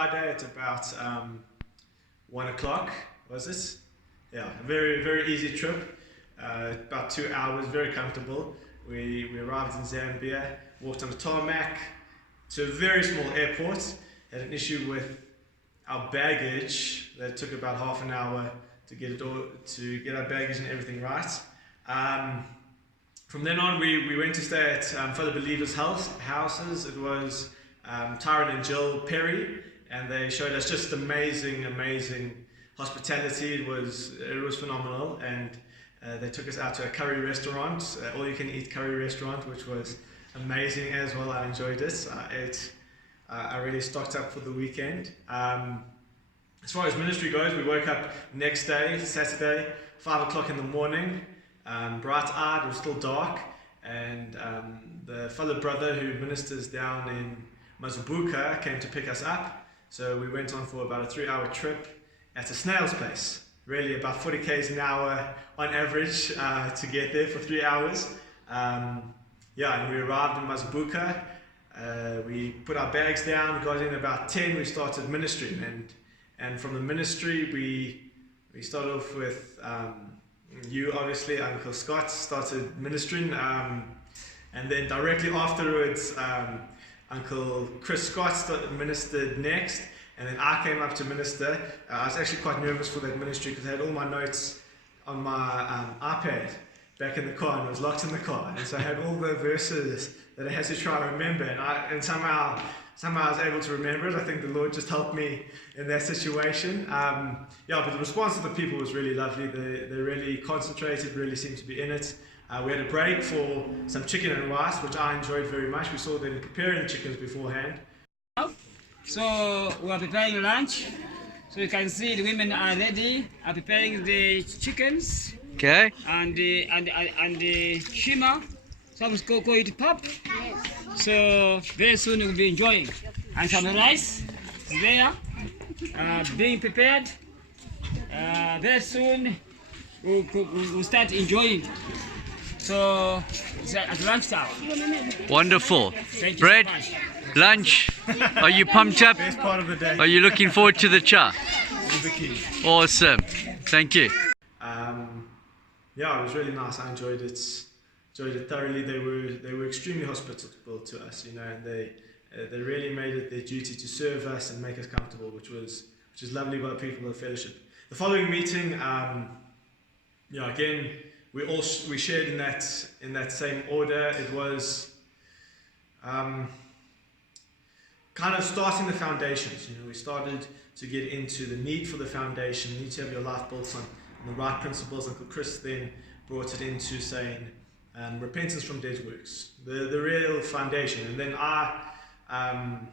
Friday at about 1 o'clock, was it? Yeah, a very, very easy trip, about 2 hours, very comfortable. We arrived in Zambia, walked on the tarmac to a very small airport, had an issue with our baggage that took about half an hour to get our baggage and everything right. From then on, we went to stay at fellow believers' houses. It was Tyron and Jill Perry, and they showed us just amazing hospitality. It was phenomenal, and they took us out to a curry restaurant, all-you-can-eat curry restaurant, which was amazing as well. I enjoyed it. I really stocked up for the weekend. As far as ministry goes, we woke up next day, Saturday, 5 o'clock in the morning, bright-eyed. It was still dark, and the fellow brother who ministers down in Mazabuka came to pick us up. So we went on for about a 3-hour trip at a snail's pace, really about 40 k's an hour on average to get there for 3 hours. And we arrived in Mazabuka. We put our bags down, got in about 10, we started ministering, and from the ministry we started off with you, obviously, Uncle Scott started ministering, and then directly afterwards Uncle Chris Scott ministered next, and then I came up to minister. I was actually quite nervous for that ministry because I had all my notes on my iPad back in the car, and it was locked in the car, and so I had all the verses that I had to try and remember, and somehow I was able to remember it. I think the Lord just helped me in that situation. But the response of the people was really lovely. They really concentrated, really seemed to be in it. We had a break for some chicken and rice, which I enjoyed very much. We saw them preparing chickens beforehand. So we are preparing lunch. So you can see the women are ready, are preparing the chickens. Okay. And the shima. Some call it pop. So very soon we'll be enjoying. And some rice is there, being prepared. Very soon we'll start enjoying. So it's at lunchtime. Wonderful. Thank you Bread, so much. lunch. Are you pumped up? Best part of the day. Are you looking forward to the cha? Is the key. Awesome. Thank you. It was really nice. I enjoyed it thoroughly. They were extremely hospitable to us, and they really made it their duty to serve us and make us comfortable, which is lovely by the people of the fellowship. The following meeting, again, we shared in that same order. It was kind of starting the foundations. We started to get into the need for the foundation. You need to have your life built on the right principles. Uncle Chris then brought it into saying repentance from dead works, the real foundation. And then and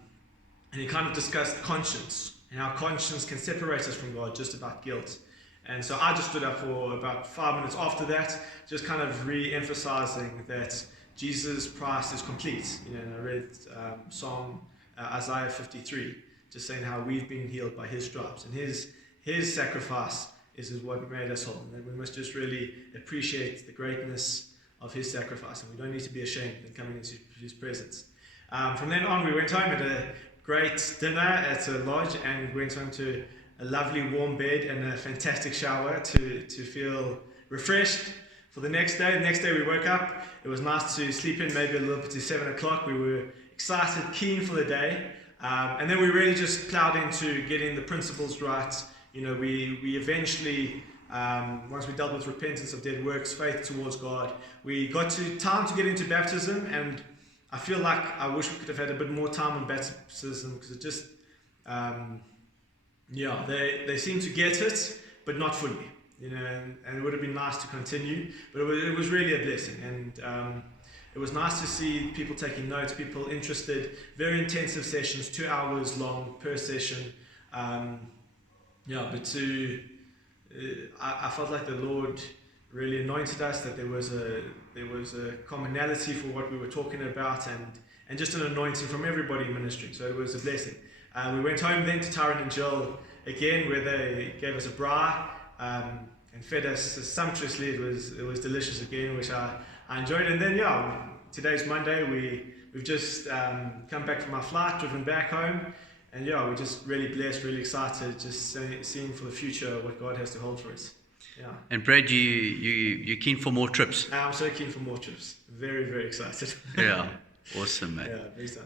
he kind of discussed conscience and how conscience can separate us from God just about guilt. And so I just stood up for about 5 minutes after that, just kind of re-emphasizing that Jesus' price is complete. And I read Psalm Isaiah 53, just saying how we've been healed by his stripes, and his sacrifice is what made us whole, and that we must just really appreciate the greatness of his sacrifice, and we don't need to be ashamed in coming into his presence. From then on, we went home at a great dinner at a lodge, and went home to a lovely warm bed and a fantastic shower to feel refreshed for the next day. The next day we woke up. It was nice to sleep in maybe a little bit to 7 o'clock. We were excited, keen for the day. And then we really just plowed into getting the principles right. We eventually, once we dealt with repentance of dead works, faith towards God, we got to time to get into baptism, and I feel like I wish we could have had a bit more time on baptism, because it just, they seem to get it, but not fully, and it would have been nice to continue, but it was really a blessing, and it was nice to see people taking notes, people interested, very intensive sessions, 2 hours long per session. I felt like the Lord really anointed us, that there was a commonality for what we were talking about, and just an anointing from everybody ministering. So it was a blessing. We went home then to Tyron and Jill again, where they gave us a braai and fed us sumptuously. It was delicious again, which I enjoyed. And then today's Monday. We've just come back from our flight, driven back home, And yeah, we're just really blessed, really excited, just seeing for the future what God has to hold for us. Yeah. And Brad, you're keen for more trips? I'm so keen for more trips. Very, very excited. Yeah, awesome, man. Yeah, very so.